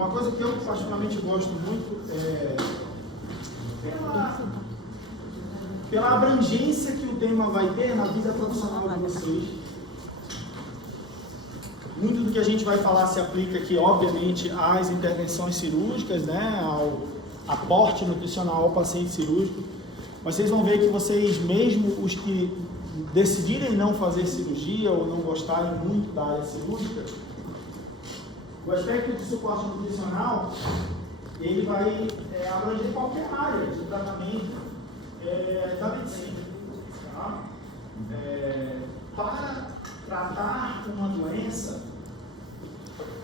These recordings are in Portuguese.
uma coisa que eu particularmente gosto muito é pela abrangência que o tema vai ter na vida profissional de vocês. Muito do que a gente vai falar se aplica aqui, obviamente, às intervenções cirúrgicas, né, ao aporte nutricional ao paciente cirúrgico. Mas vocês vão ver que vocês, mesmo os que decidirem não fazer cirurgia ou não gostarem muito da área cirúrgica, o aspecto de suporte nutricional, ele vai abranger qualquer área de tratamento da medicina. Tá? Para tratar uma doença,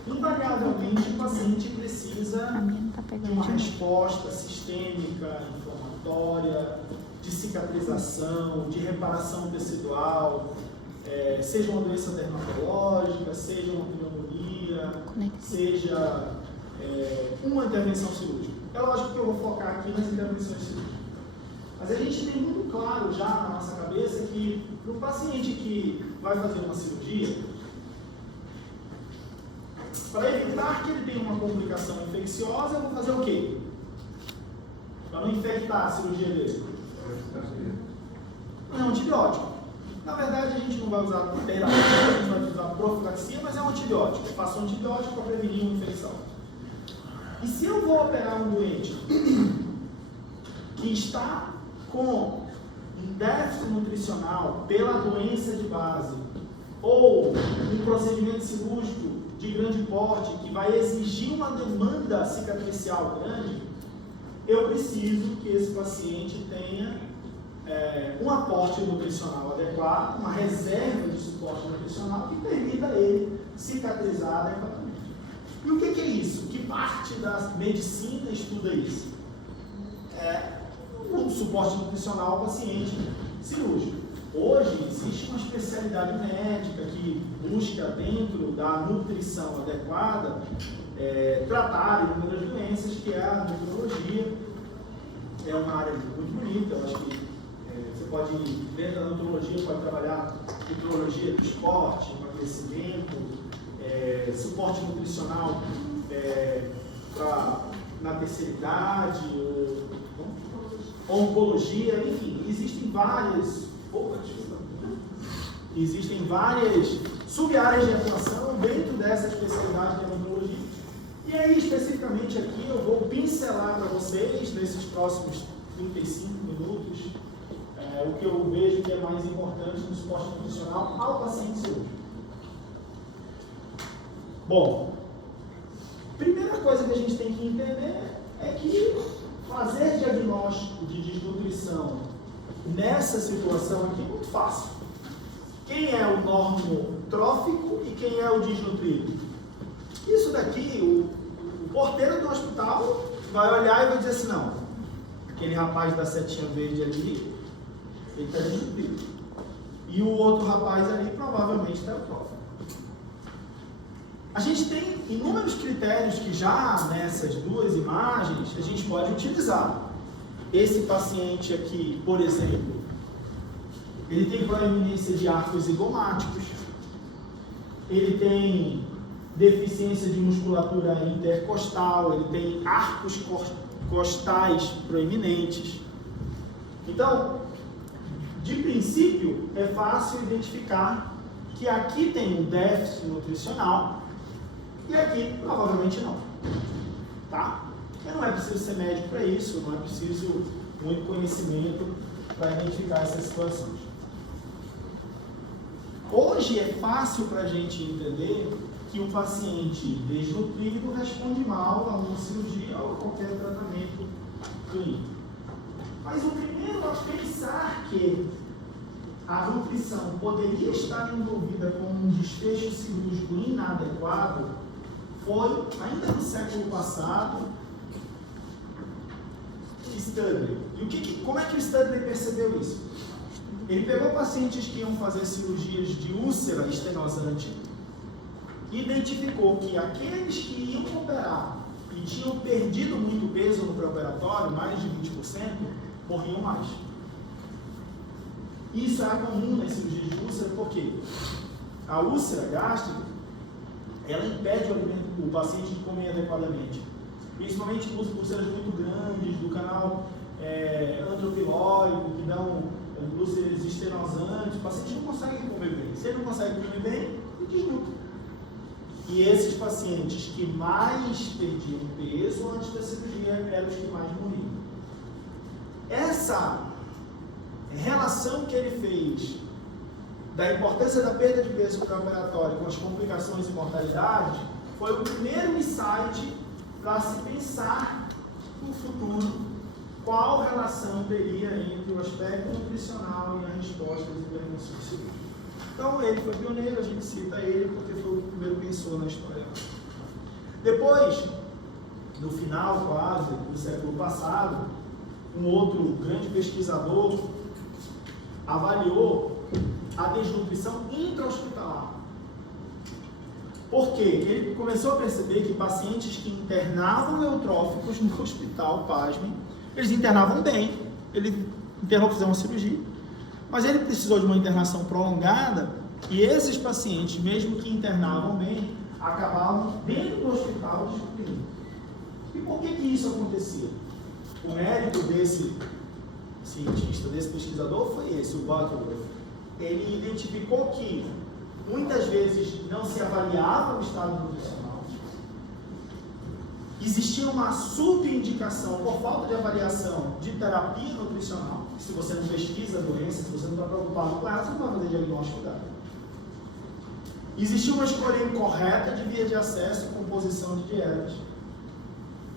invariavelmente o paciente precisa de uma resposta sistêmica, inflamatória, de cicatrização, de reparação tecidual, seja uma doença dermatológica, seja uma pneumonia, seja uma intervenção cirúrgica. É lógico que eu vou focar aqui nas intervenções cirúrgicas. Mas a gente tem muito claro já na nossa cabeça que para o paciente que vai fazer uma cirurgia, para evitar que ele tenha uma complicação infecciosa, eu vou fazer o quê? Para não infectar a cirurgia dele? Não é um antibiótico. Na verdade, a gente não vai usar terapia, a gente vai usar profilaxia, mas é um antibiótico. Eu faço um antibiótico para prevenir uma infecção. E se eu vou operar um doente que está com um déficit nutricional pela doença de base ou um procedimento cirúrgico de grande porte que vai exigir uma demanda cicatricial grande, eu preciso que esse paciente tenha um aporte nutricional adequado, uma reserva de suporte nutricional que permita ele cicatrizar adequadamente. E o que é isso? Que parte da medicina estuda isso? O suporte nutricional ao paciente cirúrgico. Hoje existe uma especialidade médica que busca, dentro da nutrição adequada, tratar inúmeras doenças, que é a nutrologia. É uma área muito bonita. Eu acho que você pode, dentro da nutrologia, pode trabalhar nutrologia do esporte, emagrecimento, suporte nutricional na terceira idade, oncologia, enfim, existem várias sub-áreas de atuação dentro dessa especialidade da oncologia. E aí, especificamente aqui, eu vou pincelar para vocês, nesses próximos 35 minutos, o que eu vejo que é mais importante no suporte nutricional ao paciente cirúrgico. Bom, primeira coisa que a gente tem que entender é que fazer diagnóstico de desnutrição nessa situação aqui é muito fácil. Quem é o normotrófico e quem é o desnutrido? Isso daqui, o porteiro do hospital vai olhar e vai dizer assim, não, aquele rapaz da setinha verde ali, ele está desnutrido. E o outro rapaz ali provavelmente está eutrófico. A gente tem inúmeros critérios que já nessas duas imagens a gente pode utilizar. Esse paciente aqui, por exemplo, ele tem proeminência de arcos zigomáticos, ele tem deficiência de musculatura intercostal, ele tem arcos costais proeminentes. Então, de princípio, é fácil identificar que aqui tem um déficit nutricional e aqui provavelmente não. Tá? E não é preciso ser médico para isso, não é preciso muito conhecimento para identificar essas situações. Hoje é fácil para a gente entender que um paciente desnutrido responde mal a uma cirurgia ou a qualquer tratamento clínico. Mas o primeiro a pensar que a nutrição poderia estar envolvida com um desfecho cirúrgico inadequado foi, ainda no século passado, Studley. E como é que o Studley percebeu isso? Ele pegou pacientes que iam fazer cirurgias de úlcera estenosante e identificou que aqueles que iam operar e tinham perdido muito peso no pré-operatório, mais de 20%, morriam mais. Isso é comum nas cirurgias de úlcera porque a úlcera gástrica, ela impede o alimento o paciente que come adequadamente. Principalmente por úlceras muito grandes, do canal antropilóico, que dão úlceras estenosantes, o paciente não consegue comer bem. Se ele não consegue comer bem, ele desnutre. E esses pacientes que mais perdiam peso antes da cirurgia eram os que mais morriam. Essa relação que ele fez da importância da perda de peso pré-operatório com as complicações e mortalidade foi o primeiro insight para se pensar no futuro qual relação teria entre o aspecto nutricional e a resposta às intervenções cirúrgicas. Então ele foi pioneiro, a gente cita ele porque foi o que primeiro pensou na história. Depois, no final quase do século passado, um outro grande pesquisador avaliou a desnutrição intra-hospitalar. Por quê? Ele começou a perceber que pacientes que internavam eutróficos no hospital, pasmem, eles internavam bem, ele internou fazer uma cirurgia, mas ele precisou de uma internação prolongada e esses pacientes, mesmo que internavam bem, acabavam dentro do hospital desnutrindo. E por que isso acontecia? O mérito desse cientista, desse pesquisador foi esse, o Butterworth. Ele identificou que muitas vezes não se avaliava o estado nutricional, existia uma subindicação por falta de avaliação de terapia nutricional. Se você não pesquisa a doença, se você não está preocupado com ela, você não vai fazer diagnóstico dela. Existia uma escolha incorreta de via de acesso e composição de dietas.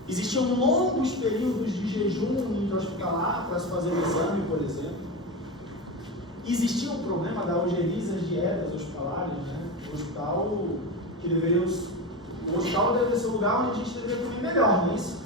Existiam longos períodos de jejum intra-hospitalar para se fazer o exame, por exemplo. Existia um problema da algeriza às dietas hospitalares, né? O hospital deve ser o lugar onde a gente deveria comer melhor, não é isso?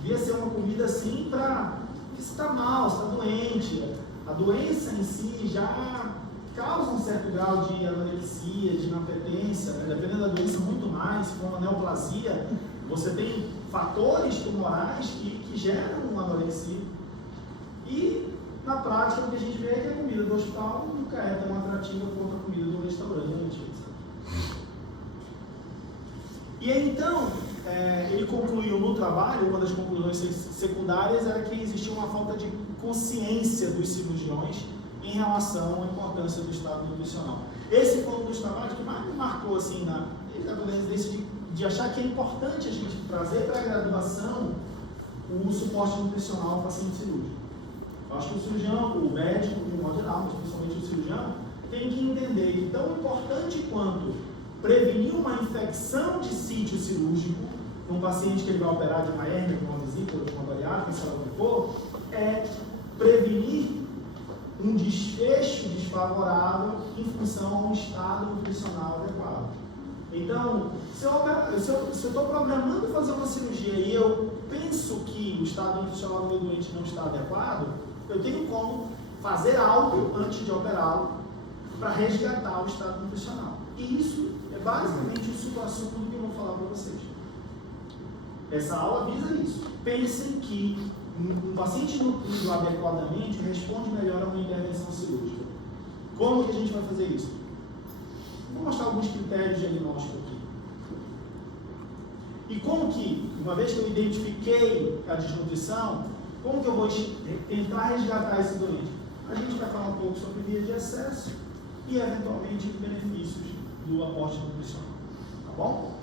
Devia ser uma comida assim para se está mal, se está doente. A doença em si já causa um certo grau de anorexia, de inapetência, né? Dependendo da doença muito mais, se for uma neoplasia, você tem fatores tumorais que geram uma anorexia. E na prática, o que a gente vê é que a comida do hospital nunca é tão atrativa quanto a comida do restaurante, etc. E aí, então, ele concluiu no trabalho, uma das conclusões secundárias era que existia uma falta de consciência dos cirurgiões em relação à importância do estado nutricional. Esse foi um dos trabalhos que mais me marcou, assim, na residência, de achar que é importante a gente trazer para a graduação o suporte nutricional ao paciente cirúrgico. Eu acho que o cirurgião, o médico, de modo geral, mas principalmente o cirurgião, tem que entender que tão importante quanto prevenir uma infecção de sítio cirúrgico num paciente que ele vai operar de uma hérnia, de uma vesícula, de uma bariátrica, sei lá o que for, é prevenir um desfecho desfavorável em função a um estado nutricional adequado. Então, se eu estou programando fazer uma cirurgia e eu penso que o estado nutricional do meu doente não está adequado, eu tenho como fazer algo antes de operá-lo para resgatar o estado nutricional. E isso é basicamente o supra-assunto que eu vou falar para vocês. Essa aula visa isso. Pensem que um paciente nutrido adequadamente responde melhor a uma intervenção cirúrgica. Como que a gente vai fazer isso? Vou mostrar alguns critérios diagnósticos aqui. E como que, uma vez que eu identifiquei a desnutrição, como que eu vou tentar resgatar esse doente? A gente vai falar um pouco sobre via de acesso e, eventualmente, os benefícios do aporte nutricional. Tá bom?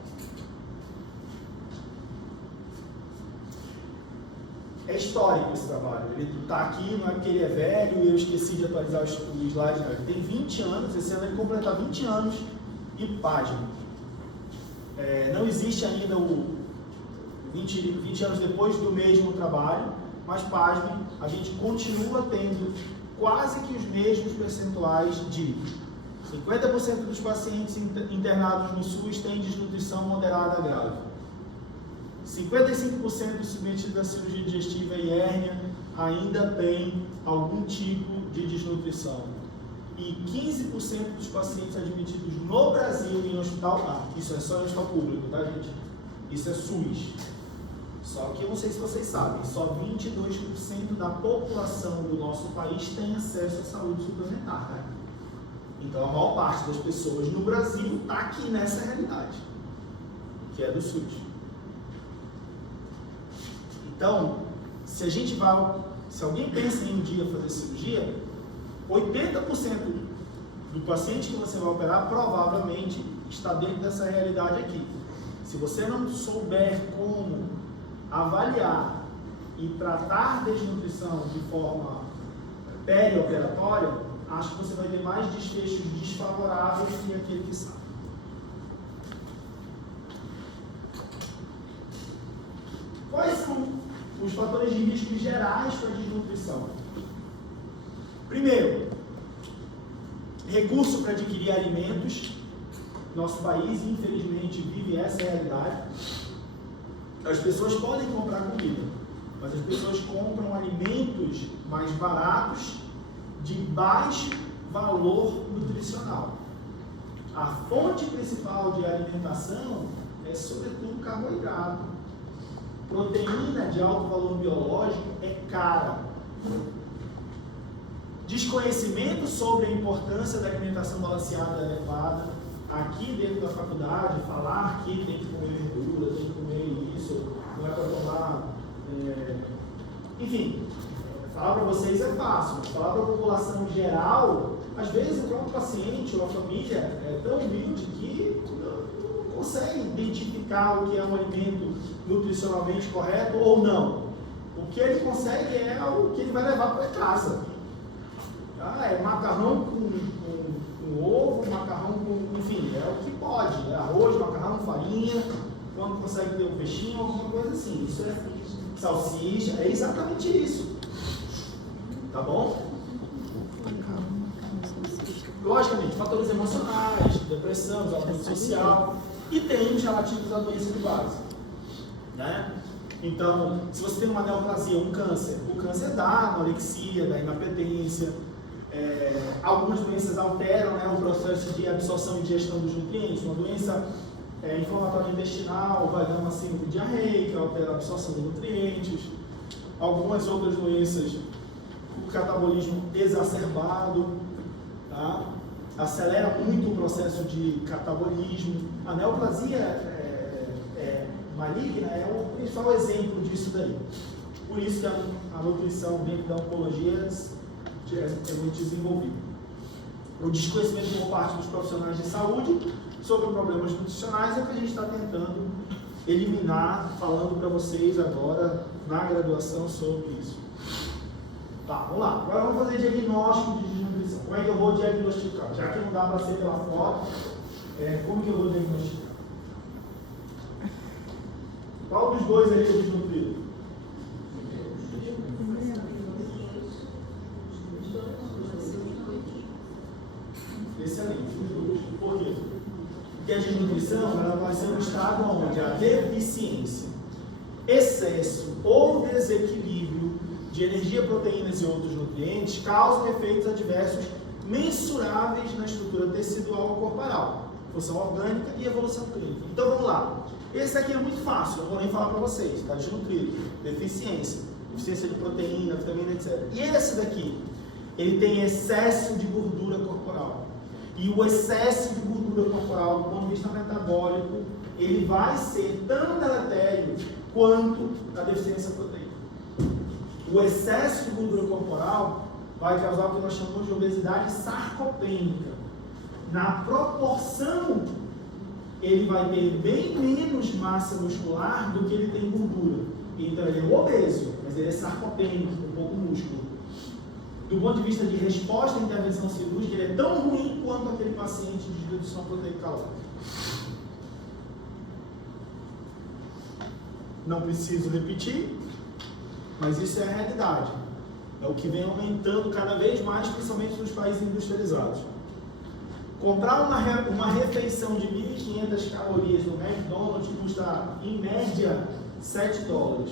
É histórico esse trabalho. Ele está aqui, não é porque ele é velho e eu esqueci de atualizar o slide. Não. Ele tem 20 anos, esse ano ele completar 20 anos e página. Não existe ainda o 20 anos depois do mesmo trabalho, mas pasmem, a gente continua tendo quase que os mesmos percentuais de 50% dos pacientes internados no SUS têm desnutrição moderada grave. 55% dos submetidos à cirurgia digestiva e hérnia ainda tem algum tipo de desnutrição. E 15% dos pacientes admitidos no Brasil em hospital, isso é só em hospital público, tá, gente? Isso é SUS. Só que eu não sei se vocês sabem, só 22% da população do nosso país tem acesso à saúde suplementar, né? Então a maior parte das pessoas no Brasil está aqui nessa realidade. que é do SUS. Então, se alguém pensa em um dia fazer cirurgia, 80% do paciente que você vai operar provavelmente está dentro dessa realidade aqui. Se você não souber como avaliar e tratar desnutrição de forma perioperatória, acho que você vai ter mais desfechos desfavoráveis que aquele que sabe. Quais são os fatores de risco gerais para a desnutrição? Primeiro, recurso para adquirir alimentos. Nosso país, infelizmente, vive essa realidade. As pessoas podem comprar comida, mas as pessoas compram alimentos mais baratos, de baixo valor nutricional. A fonte principal de alimentação é, sobretudo, carboidrato. Proteína de alto valor biológico é cara. Desconhecimento sobre a importância da alimentação balanceada e adequada. Aqui dentro da faculdade, falar que tem que comer verdura, tem que comer isso, não é para tomar... Enfim, falar para vocês é fácil, falar para a população geral, às vezes o próprio paciente ou a família é tão humilde que não consegue identificar o que é um alimento nutricionalmente correto ou não. O que ele consegue é o que ele vai levar para casa. É macarrão com ovo, macarrão com... enfim, é o que pode. Arroz, macarrão, farinha, quando consegue ter um peixinho, alguma coisa assim. Isso é salsicha, é exatamente isso. Tá bom? Logicamente, fatores emocionais, depressão, isolamento social, e tem os relativos à doença de base. Né? Então, se você tem uma neoplasia, um câncer, o câncer dá anorexia, dá inapetência. Algumas doenças alteram, né, o processo de absorção e digestão dos nutrientes. Uma doença inflamatória intestinal vai dar uma síndrome diarreica, altera a absorção dos nutrientes. Algumas outras doenças, o catabolismo exacerbado, tá? Acelera muito o processo de catabolismo. A neoplasia maligna é o principal exemplo disso daí. Por isso que a nutrição dentro da oncologia é muito desenvolvida. O desconhecimento por parte dos profissionais de saúde sobre problemas nutricionais é o que a gente está tentando eliminar, falando para vocês agora na graduação sobre isso. Tá, vamos lá. Agora vamos fazer diagnóstico de desnutrição. Como é que eu vou diagnosticar? Já que não dá para ser pela foto, como que eu vou diagnosticar? Qual dos dois aí é desnutrido? Excelente. Por quê? Porque a desnutrição ela vai ser um estado onde a deficiência, excesso ou desequilíbrio de energia, proteínas e outros nutrientes causam efeitos adversos mensuráveis na estrutura tecidual ou corporal, função orgânica e evolução clínica. Então vamos lá. Esse aqui é muito fácil, não vou nem falar para vocês, está desnutrido, deficiência de proteína, vitamina, etc. E esse daqui, ele tem excesso de gordura corporal. E o excesso de gordura corporal, do ponto de vista metabólico, ele vai ser tão deletério quanto a deficiência proteica. O excesso de gordura corporal vai causar o que nós chamamos de obesidade sarcopênica. Na proporção, ele vai ter bem menos massa muscular do que ele tem gordura. Então ele é obeso, mas ele é sarcopênico, com pouco músculo. Do ponto de vista de resposta à intervenção cirúrgica, ele é tão ruim quanto aquele paciente de redução proteica calórica. Não preciso repetir, mas isso é a realidade. É o que vem aumentando cada vez mais, principalmente nos países industrializados. Comprar uma refeição de 1.500 calorias no McDonald's custa, em média, $7.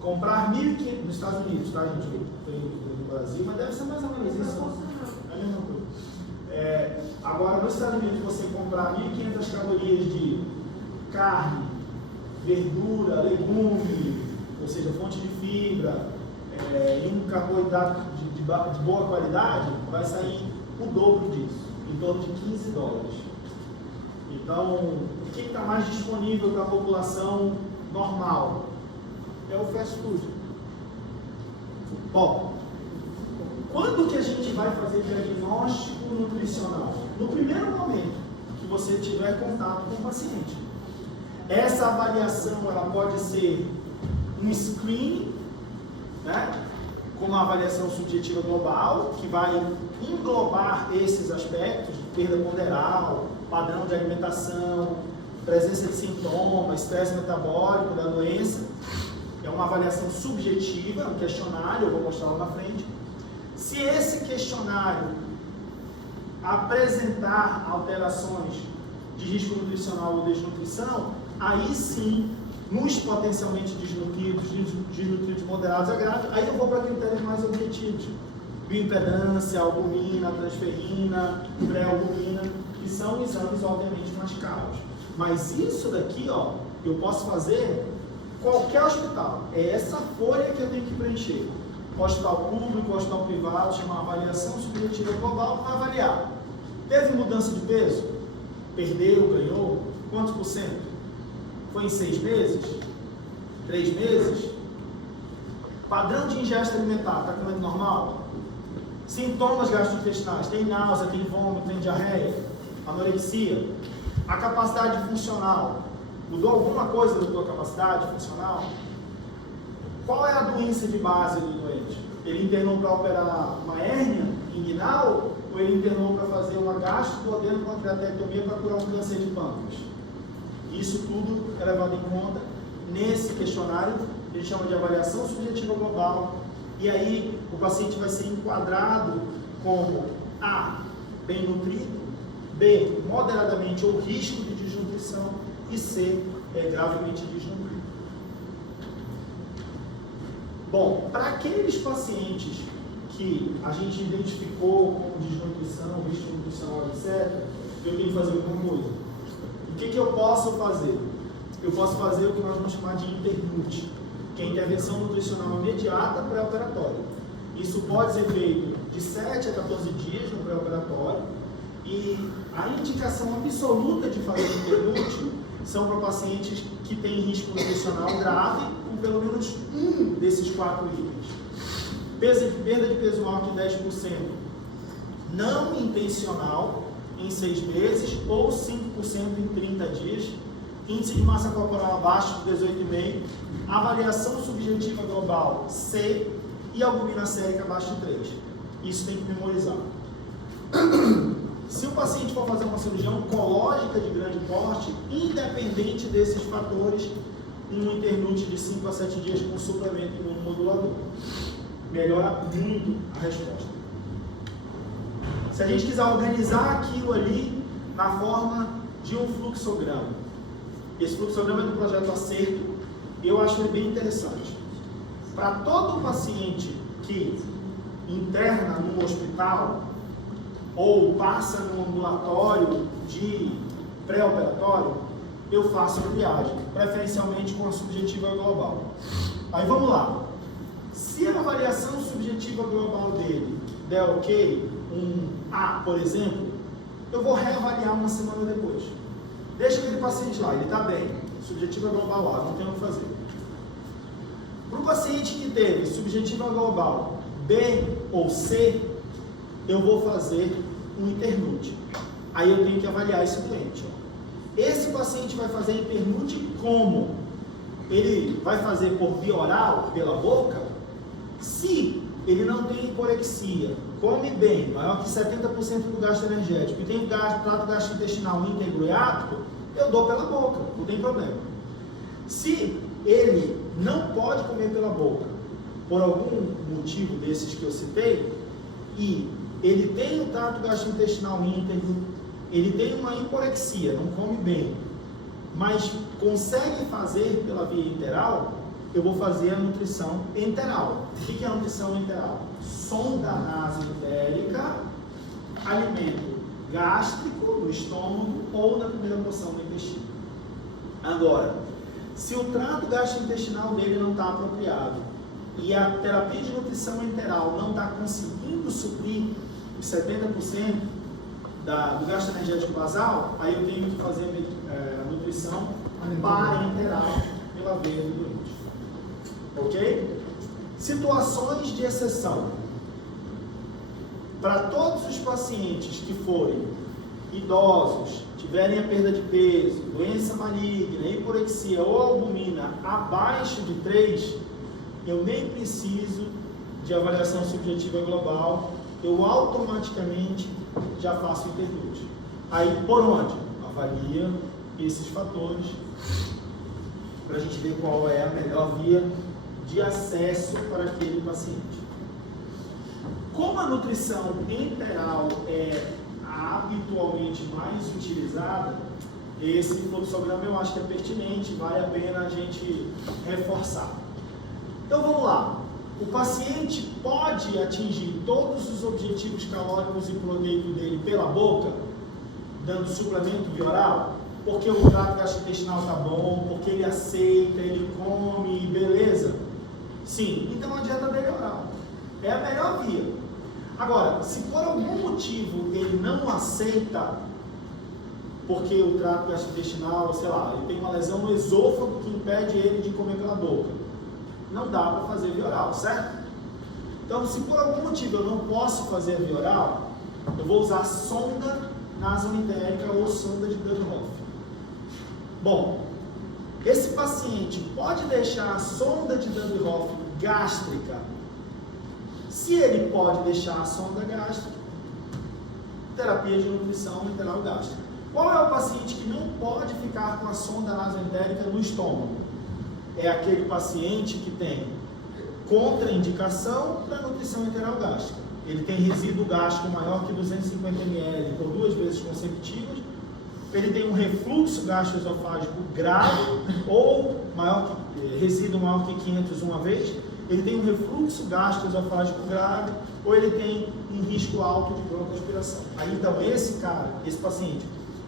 Comprar 1.500 nos Estados Unidos, tá, gente? Tem no Brasil, mas deve ser mais ou menos isso. É a mesma coisa. Agora, nos Estados Unidos, você comprar 1.500 calorias de carne, verdura, legume, ou seja, fonte de fibra, e um carboidrato de boa qualidade, vai sair o dobro disso, em torno de $15. Então, o que está mais disponível para a população normal? É o fast food. Bom, quando que a gente vai fazer diagnóstico nutricional? No primeiro momento que você tiver contato com o paciente. Essa avaliação ela pode ser um screening, né? Com uma avaliação subjetiva global, que vai englobar esses aspectos de perda ponderal, padrão de alimentação, presença de sintomas, estresse metabólico da doença. É uma avaliação subjetiva, um questionário, eu vou mostrar lá na frente. Se esse questionário apresentar alterações de risco nutricional ou desnutrição, aí sim, nos potencialmente desnutridos moderados a graves, aí eu vou para critérios mais objetivos. Bioimpedância, albumina, transferrina, pré-albumina, que são exames obviamente mais caros. Mas isso daqui, ó, eu posso fazer qualquer hospital. É essa folha que eu tenho que preencher. Hospital público, hospital privado, chama avaliação subjetiva global, vai avaliar. Teve mudança de peso? Perdeu, ganhou? Quantos por cento? Foi em 6 meses? 3 meses? Padrão de ingesta alimentar, está comendo normal? Sintomas gastrointestinais, tem náusea, tem vômito, tem diarreia, anorexia. A capacidade funcional, mudou alguma coisa da tua capacidade funcional? Qual é a doença de base do doente? Ele internou para operar uma hérnia inguinal ou ele internou para fazer uma gastroduodenocondriatectomia para curar um câncer de pâncreas? Isso tudo é levado em conta nesse questionário, que a gente chama de avaliação subjetiva global. E aí o paciente vai ser enquadrado como A, bem nutrido, B, moderadamente ou risco de desnutrição e C, gravemente desnutrido. Bom, para aqueles pacientes que a gente identificou como desnutrição, risco nutricional, etc., eu tenho que fazer alguma coisa. O que eu posso fazer? Eu posso fazer o que nós vamos chamar de internute, que é a intervenção nutricional imediata pré-operatória. Isso pode ser feito de 7 a 14 dias no pré-operatório e a indicação absoluta de fazer o internute são para pacientes que têm risco nutricional grave com pelo menos um desses 4 itens. Perda de peso alto de 10%, não intencional em 6 meses ou 5% em 30 dias, índice de massa corporal abaixo de 18,5, avaliação subjetiva global C e albumina sérica abaixo de 3. Isso tem que memorizar. Se o paciente for fazer uma cirurgia oncológica de grande porte, independente desses fatores, um internute de 5 a 7 dias com suplemento imunomodulador. Melhora muito a resposta. Se a gente quiser organizar aquilo ali na forma de um fluxograma, esse fluxograma é do projeto Acerto, eu acho ele bem interessante. Para todo paciente que interna no hospital ou passa no ambulatório de pré-operatório, eu faço a triagem, preferencialmente com a subjetiva global. Aí vamos lá. Se a avaliação subjetiva global dele der ok, um A, por exemplo, eu vou reavaliar uma semana depois. Deixa aquele paciente lá, ele está bem, subjetiva global A, não tem o que fazer. Para o paciente que teve subjetiva global B ou C, eu vou fazer um internute. Aí eu tenho que avaliar esse doente. Esse paciente vai fazer internute como? Ele vai fazer por via oral, pela boca? Se ele não tem hiporexia, come bem, maior que 70% do gasto energético, e tem trato gastrointestinal íntegro e apto, eu dou pela boca, não tem problema. Se ele não pode comer pela boca, por algum motivo desses que eu citei, e ele tem o trato gastrointestinal íntegro, ele tem uma hiporexia, não come bem, mas consegue fazer pela via enteral, eu vou fazer a nutrição enteral. O que é a nutrição enteral? Sonda nasogérica, alimento gástrico no estômago ou na primeira porção do intestino. Agora, se o trato gastrointestinal dele não está apropriado e a terapia de nutrição enteral não está conseguindo suprir os 70%, do gasto energético basal, aí eu tenho que fazer a nutrição parenteral pela veia do doente. Ok? Situações de exceção. Para todos os pacientes que forem idosos, tiverem a perda de peso, doença maligna, hiporexia ou albumina abaixo de 3, eu nem preciso de avaliação subjetiva global, eu automaticamente já faço interlúdio. Aí, por onde? Avalia esses fatores para a gente ver qual é a melhor via de acesso para aquele paciente. Como a nutrição enteral é habitualmente mais utilizada, esse fluxograma eu acho que é pertinente, vale a pena a gente reforçar. Então vamos lá. O paciente pode atingir todos os objetivos calóricos e proteicos dele pela boca, dando suplemento via oral, porque o trato gastrointestinal está bom, porque ele aceita, ele come, beleza? Sim, então a dieta dele é oral. É a melhor via. Agora, se por algum motivo ele não aceita, porque o trato gastrointestinal, sei lá, ele tem uma lesão no esôfago que impede ele de comer pela boca, não dá para fazer via oral, certo? Então, se por algum motivo eu não posso fazer via oral, eu vou usar sonda nasoentérica ou sonda de Dudhoff. Bom, esse paciente pode deixar a sonda de Dudhoff gástrica. Se ele pode deixar a sonda gástrica, terapia de nutrição enteral gástrica. Qual é o paciente que não pode ficar com a sonda nasoentérica no estômago? É aquele paciente que tem contraindicação para nutrição enteral gástrica. Ele tem resíduo gástrico maior que 250 ml por 2 vezes consecutivas, ele tem um refluxo gastroesofágico grave ou resíduo maior que 500 uma vez, ele tem um refluxo gastroesofágico grave ou ele tem um risco alto de broncoaspiração. Aí então esse paciente,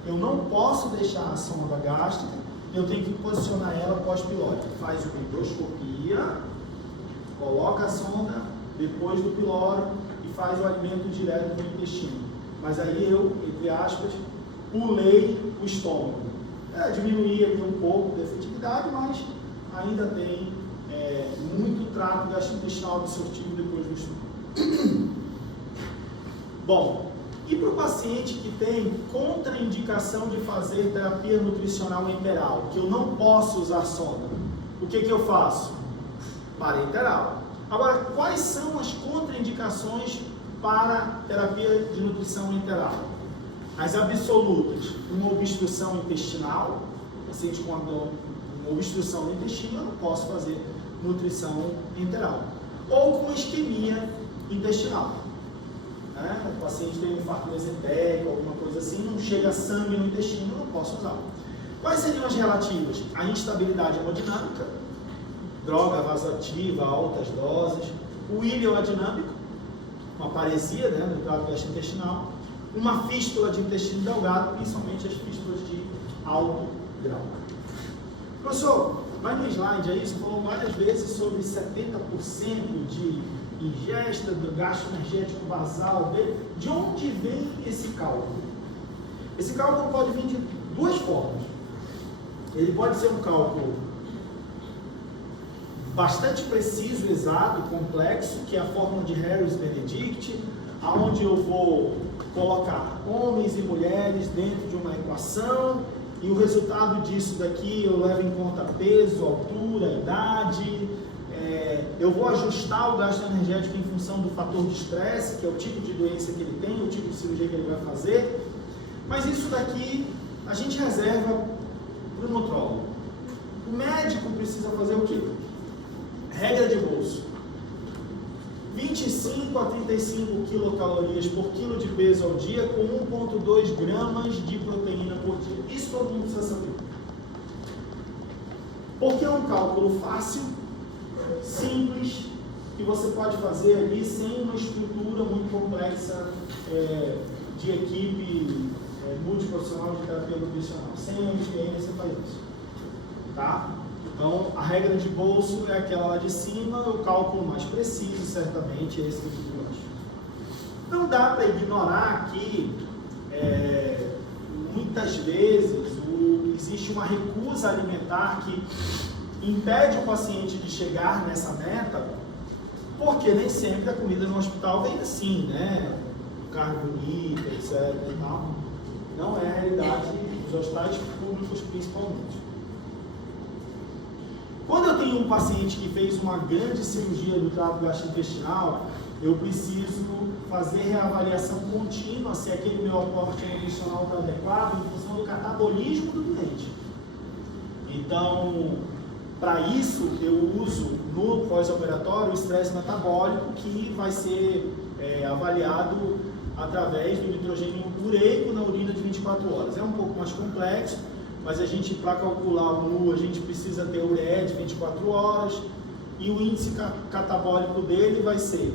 eu não posso deixar a sonda gástrica, eu tenho que posicionar ela pós-pilórica. Faz uma endoscopia, coloca a sonda depois do pilório e faz o alimento direto no intestino. Mas aí eu, entre aspas, pulei o estômago. Diminuí ali um pouco de efetividade, mas ainda tem muito trato gastrointestinal absortivo depois do estômago. Bom, e para o paciente que tem contraindicação de fazer terapia nutricional enteral, que eu não posso usar sonda, o que eu faço? Parenteral. Agora, quais são as contraindicações para terapia de nutrição enteral? As absolutas, uma obstrução intestinal, paciente com uma obstrução no intestino, eu não posso fazer nutrição enteral. Ou com isquemia intestinal. O paciente tem um infarto mesentérico, alguma coisa assim, não chega sangue no intestino, eu não posso usar. Quais seriam as relativas? A instabilidade hemodinâmica, droga vasoativa, altas doses, o ilioadinâmico, uma paresia no trato gastrointestinal, uma fístula de intestino delgado, principalmente as fístulas de alto grau. Professor, vai no slide aí, você falou várias vezes sobre 70% de ingesta do gasto energético basal dele. De onde vem esse cálculo? Esse cálculo pode vir de duas formas. Ele pode ser um cálculo bastante preciso, exato, complexo, que é a fórmula de Harris-Benedict, onde eu vou colocar homens e mulheres dentro de uma equação e o resultado disso daqui eu levo em conta peso, altura, idade, eu vou ajustar o gasto energético em função do fator de estresse, que é o tipo de doença que ele tem, o tipo de cirurgia que ele vai fazer, mas isso daqui a gente reserva para o nutrólogo. O médico precisa fazer o quê? Regra de bolso: 25 a 35 quilocalorias por quilo de peso ao dia, com 1,2 gramas de proteína por dia. Isso todo mundo precisa saber. Porque é um cálculo fácil, simples, que você pode fazer ali sem uma estrutura muito complexa de equipe multiprofissional de terapia nutricional. Sem uma MPN você faz isso. Tá? Então, a regra de bolso é aquela lá de cima, o cálculo mais preciso, certamente, é esse aqui de baixo. Não dá para ignorar aqui muitas vezes existe uma recusa alimentar que impede o paciente de chegar nessa meta, porque nem sempre a comida no hospital vem assim, né? Carne bonita, etc. E tal. Não é a realidade dos hospitais públicos, principalmente. Quando eu tenho um paciente que fez uma grande cirurgia do trato gastrointestinal, eu preciso fazer reavaliação contínua se aquele meu aporte nutricional está adequado em função do catabolismo do doente. Então, para isso, eu uso no pós-operatório o estresse metabólico, que vai ser avaliado através do nitrogênio ureico na urina de 24 horas. É um pouco mais complexo, mas a gente, para calcular o NU, a gente precisa ter ureia de 24 horas, e o índice catabólico dele vai ser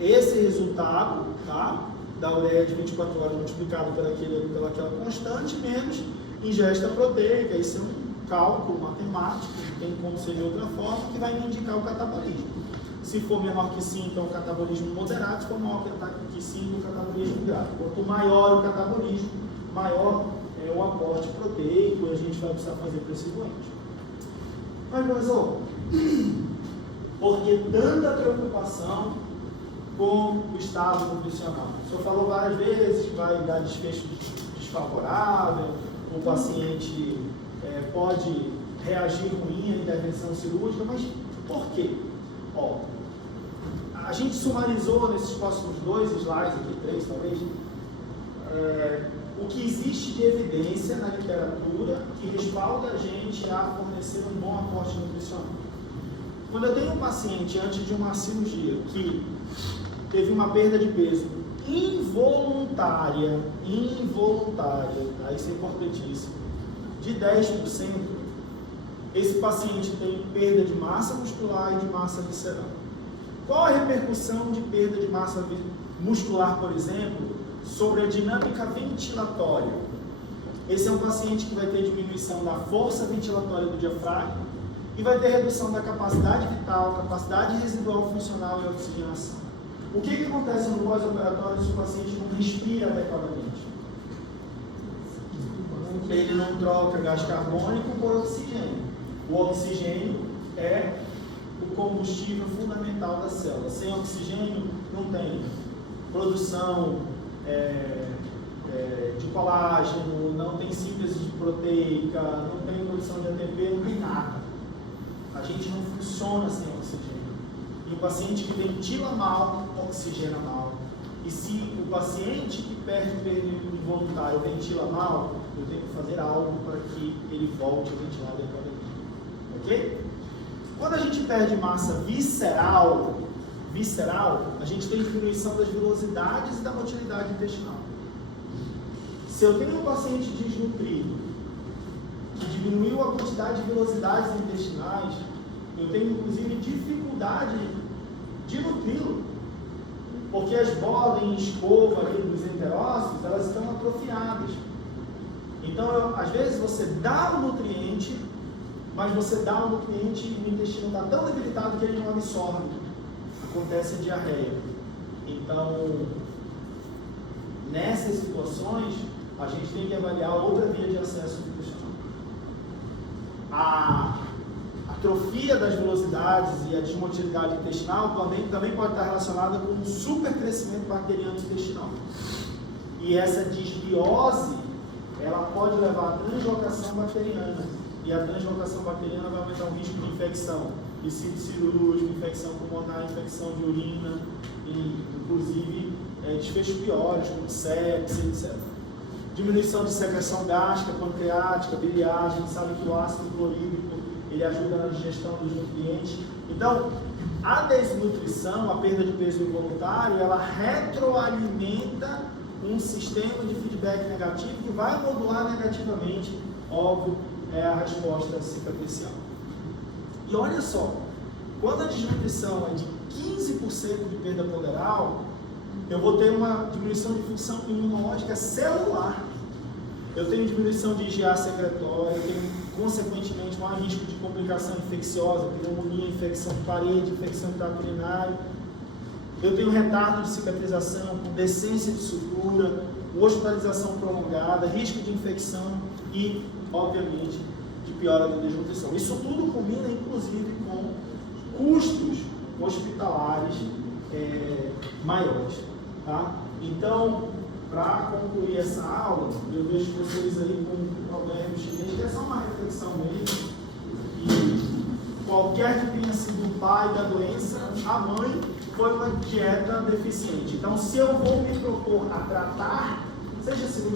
esse resultado, tá? Da ureia de 24 horas multiplicado pelaquela constante, menos ingesta proteica. Isso é um cálculo matemático, não tem como ser de outra forma, que vai me indicar o catabolismo. Se for menor que 5, é um catabolismo moderado; se for maior que 5, o catabolismo grave. Quanto maior o catabolismo, maior é o aporte proteico, e a gente vai precisar fazer para esse doente. Mas, professor, por que tanta preocupação com o estado nutricional? O senhor falou várias vezes que vai dar desfecho desfavorável, o paciente pode reagir ruim à intervenção cirúrgica, mas por quê? Ó, a gente sumarizou nesses próximos 2 slides, aqui 3 talvez, o que existe de evidência na literatura que respalda a gente a fornecer um bom aporte nutricional. Quando eu tenho um paciente antes de uma cirurgia que teve uma perda de peso involuntária, tá? Isso é importantíssimo, de 10%, esse paciente tem perda de massa muscular e de massa visceral. Qual a repercussão de perda de massa muscular, por exemplo, sobre a dinâmica ventilatória? Esse é um paciente que vai ter diminuição da força ventilatória do diafragma e vai ter redução da capacidade vital, capacidade residual funcional e oxigenação. O que acontece no pós-operatório se o paciente não respira adequadamente? Ele não troca gás carbônico por oxigênio. O oxigênio é o combustível fundamental da célula. Sem oxigênio não tem produção de colágeno, não tem síntese de proteica, não tem produção de ATP, não tem nada. A gente não funciona sem oxigênio. E o paciente que ventila mal, oxigena mal. E se o paciente que perde período involuntário ventila mal, eu tenho que fazer algo para que ele volte a ventilar adequadamente. Ok? Quando a gente perde massa visceral, a gente tem diminuição das velocidades e da motilidade intestinal. Se eu tenho um paciente desnutrido, que diminuiu a quantidade de velocidades intestinais, eu tenho inclusive dificuldade de nutri-lo, porque as bolas em escova ali dos enterócitos, elas estão atrofiadas. Então, às vezes você dá o nutriente, mas você dá o nutriente e o intestino está tão debilitado que ele não absorve. Acontece diarreia. Então, nessas situações, a gente tem que avaliar outra via de acesso nutricional. A atrofia das velocidades e a desmotilidade intestinal também pode estar relacionada com um supercrescimento bacteriano intestinal. E essa disbiose, ela pode levar à translocação bacteriana. E a translocação bacteriana vai aumentar o risco de infecção, de sítio cirúrgico, infecção pulmonar, infecção de urina, e inclusive desfechos piores, como sepse, etc. Diminuição de secreção gástrica, pancreática, biliar. A gente sabe que o ácido clorídrico ele ajuda na digestão dos nutrientes. Então, a desnutrição, a perda de peso involuntário, ela retroalimenta um sistema de feedback negativo que vai modular negativamente, óbvio, a resposta cicatricial. E olha só, quando a desnutrição é de 15% de perda ponderal, eu vou ter uma diminuição de função imunológica celular. Eu tenho diminuição de IgA secretória, eu tenho, consequentemente, maior risco de complicação infecciosa, pneumonia, infecção de parede, infecção de trato urinário. Eu tenho retardo de cicatrização, com decência de sutura, hospitalização prolongada, risco de infecção e, obviamente, de piora da desnutrição. Isso tudo combina, inclusive, com custos hospitalares maiores. Tá? Então, para concluir essa aula, eu deixo vocês aí com um provérbio chinês, que é só uma reflexão mesmo, que qualquer que tenha sido o pai da doença, a mãe foi uma dieta deficiente. Então, se eu vou me propor a tratar, seja cirurgia,